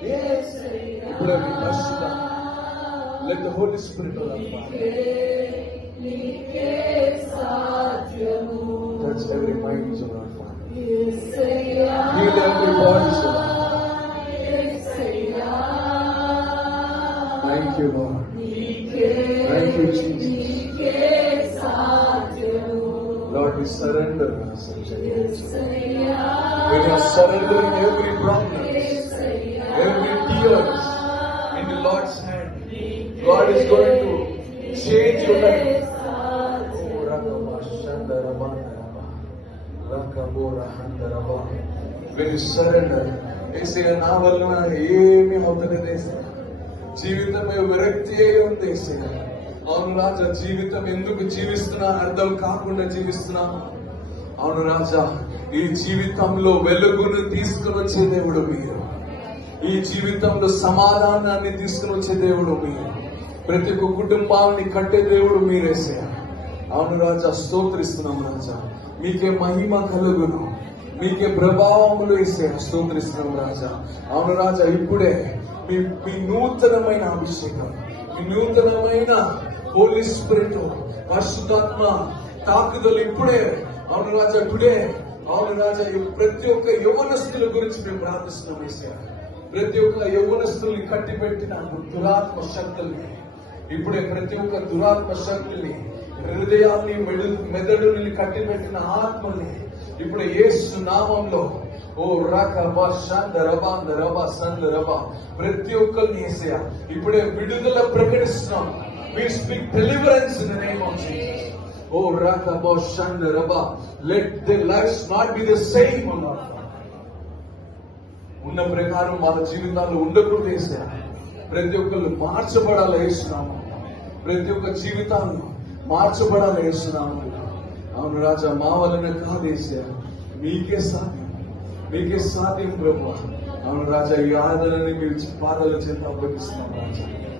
ఇప్పుడే మీ పరిశుద్ధ let the Holy Spirit touch every mind, O Lord Father. Heal every body, O Lord. Thank you, Lord. Thank you, Jesus. Lord, we surrender ourselves. We are surrendering every problem, every tears in the Lord's hand. God is going to change your life. When you surrender, ఏసయ్య నా వలన ఏమీ అవుతలేదు ఏసయ్య, జీవితం విరక్తి అయి ఉంది ఏసయ్య. అవును రాజా, జీవితం ఎందుకు జీవిస్తున్నా అర్థం కాకుండా జీవిస్తున్నాను. అవును రాజా, ఈ జీవితంలో వెలుగును తీసుకుని వచ్చే దేవుడు మీరు. ఈ జీవితంలో సమాధానాన్ని తీసుకుని వచ్చే దేవుడు మీరు. ప్రతి ఒక్క కుటుంబాన్ని కట్టే దేవుడు మీరేసయ్య. అవును రాజా, స్తోత్రిస్తున్నాం రాజా. మీకే మహిమ కలుగును, మీకే ప్రభావములు వేసే స్తోత్రిస్తున్నాం రాజా. అవును రాజా, ఇప్పుడే మీ నూతనమైన అభిషేకం, మీ నూతనమైన హోలీ స్పిరిట్, పరిశుద్ధాత్మ తాకుదలు ఇప్పుడే. అవును రాజా, టుడే. అవును రాజా, ప్రతి ఒక్క యవ్వనస్తుల గురించి మేము ప్రార్థిస్తున్నాం వేసే. ప్రతి ఒక్క యవ్వనస్తుల్ని కట్టిపెట్టిన దురాత్మ శక్తుల్ని ఇప్పుడే, ప్రతి ఒక్క దురాత్మ శక్తుల్ని, హృదయాన్ని మెదడుని కట్టిపెట్టిన ఆత్మల్ని ఇప్పుడు యేసు నామంలో ఓ రకబా షందరబా దరబా సందరబా ప్రతి ఒక్కరిని యేసయ్య ఇప్పుడే విడుదల ప్రకటిస్తున్నాం. We speak deliverance in the name of Jesus. Oh రకబా షందరబా, let their lives not be the same, O Lord. ఉన్న ప్రకారం వాళ్ళ జీవితాల్లో ఉండకూడదు యేసయ్య. ప్రతి ఒక్కళ్ళు మార్చబడాలి యేసునామం. ప్రతి ఒక్క జీవితాన్ని మార్చబడాలి యేసునామం. అవును రాజా, మా వలన కాదు యేసయ్య, మీకే సాధ్యం, మీకే సాధ్యం ప్రభువా. అవును రాజా, ఈ ఆరాధనని మీరు పాదాల చేత అప్పగిస్తున్నాం రాజా.